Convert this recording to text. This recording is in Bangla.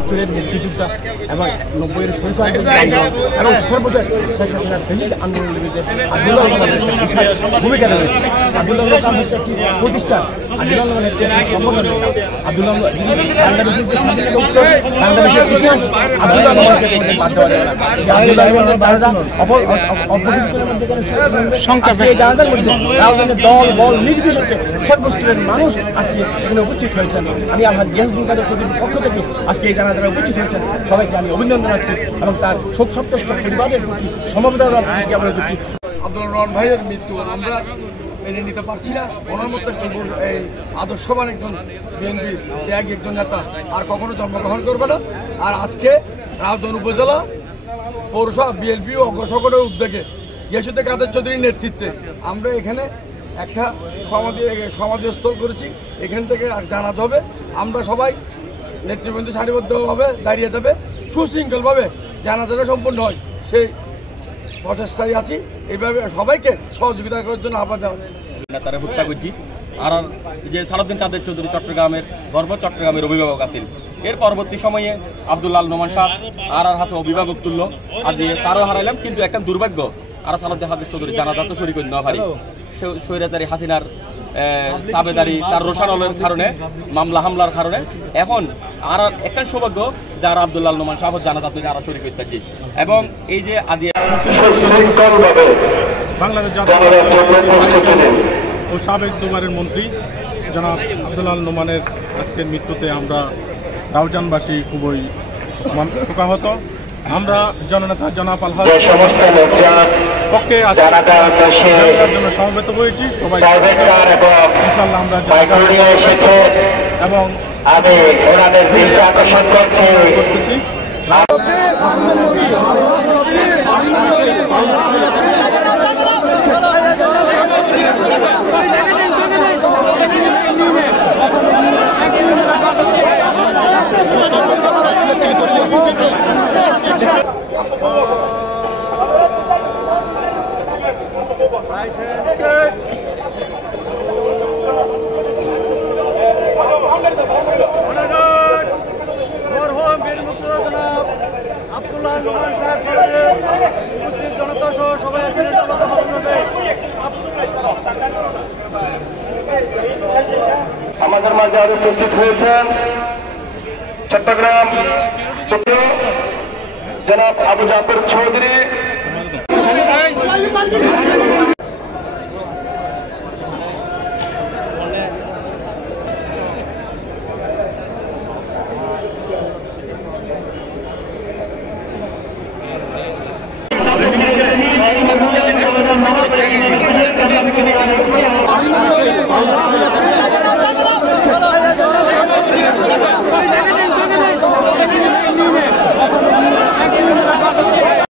71-এর মুক্তিযুদ্ধ এবং 90-এর এবং সর্বশেষ শেখ হাসিনার ফ্যাসিস্ট আন্দোলনের বিরুদ্ধে আব্দুল্লাহ রহমানের ভূমিকা রয়েছে। আব্দুল্লাহ রহমান হচ্ছে একটি প্রতিষ্ঠান, আব্দুল্লাহ রহমান একটি সংগঠন। আব্দুল্লাহ বাংলাদেশের যে স্বাধীনতা উত্তর বাংলাদেশের ইতিহাস আব্দুল্লাহ রহমানকে বাদ দেওয়া যায় না। আব্দুল্লাহ রহমানের জানাজা অপরিষ্কারের মধ্যে আজকে এই জানাজার মধ্যে রাজধানীর দল বল নির্বিশেষে সর্বস্তরের মানুষ আজকে এখানে উপস্থিত হয়েছেন। আমি আলহাজ গিয়াসউদ্দিন কাদের চৌধুরীর পক্ষ থেকে আজকে এই জানাজারা উপস্থিত হয়েছেন, সবাইকে আমি অভিনন্দন জানাচ্ছি এবং তার শোক সন্তপ্ত পরিবারের প্রতি সমবেদনা জ্ঞাপন করছি। আব্দুল রহমান ভাইয়ের মৃত্যু আমরা মেনে নিতে পারছি না। ওনার মতো একজন এই আদর্শবান একজন বিএনপি ত্যাগ একজন নেতা আর কখনো জন্মগ্রহণ করবে না। আর আজকে রাউজান উপজেলা পৌরসভা বিএনপি ও অগ্রসগরের উদ্যোগে গিয়াসউদ্দিন কাদের চৌধুরীর নেতৃত্বে আমরা এখানে একটা সমাধিস্থল করেছি। এখান থেকে জানাজা হবে, আমরা সবাই নেতৃবৃন্দ সারিবদ্ধভাবে দাঁড়িয়ে যাবে, সুশৃঙ্খলভাবে জানাজাটা সম্পন্ন হয় সেই প্রচেষ্টায় আছি। এইভাবে সবাইকে সহযোগিতা করার জন্য আহ্বান জানাচ্ছি। নেতারা হত্যা করছি আর যে সালাউদ্দিন কাদের চৌধুরী চট্টগ্রামের গর্ব চট্টগ্রামের অভিভাবক আছেন। এর পরবর্তী সময়ে আব্দুল্লাহ নোমান সাহ আর হাতে অভিভাবক তুললো, আজ তারও হারাইলাম। কিন্তু একটা দুর্ভাগ্য আর সালাউদ্দিন কাদের চৌধুরী জানাজা তো শরীক না পারি, স্বৈরাচারী হাসিনার তাবেদারি তার রোশানলের কারণে মামলা হামলার কারণে এখন আর একটা সৌভাগ্য যার আব্দুল্লাহ নোমান সাহ জানাজা তুই আর শরীক হয়ে থাকি। এবং এই যে আজ বাংলাদেশ ও সাবেক দুবারের মন্ত্রী জনাব আব্দুল্লাহ নোমানের আজকের মৃত্যুতে আমরা রাউজানবাসী খুবই শোকাহত। আমরা জননেতা জনাব আলহাজ পক্ষে জন্য সমবেত হয়েছি। সবাই ইনশাআল্লাহ আমরা এবং আমি ওনাদের দৃষ্টি আকর্ষণ করতেছি। জনতা সহ সবাই আমাদের মাঝে আরো উপস্থিত হয়েছেন চট্টগ্রাম জনাব আবু জাফর চৌধুরী।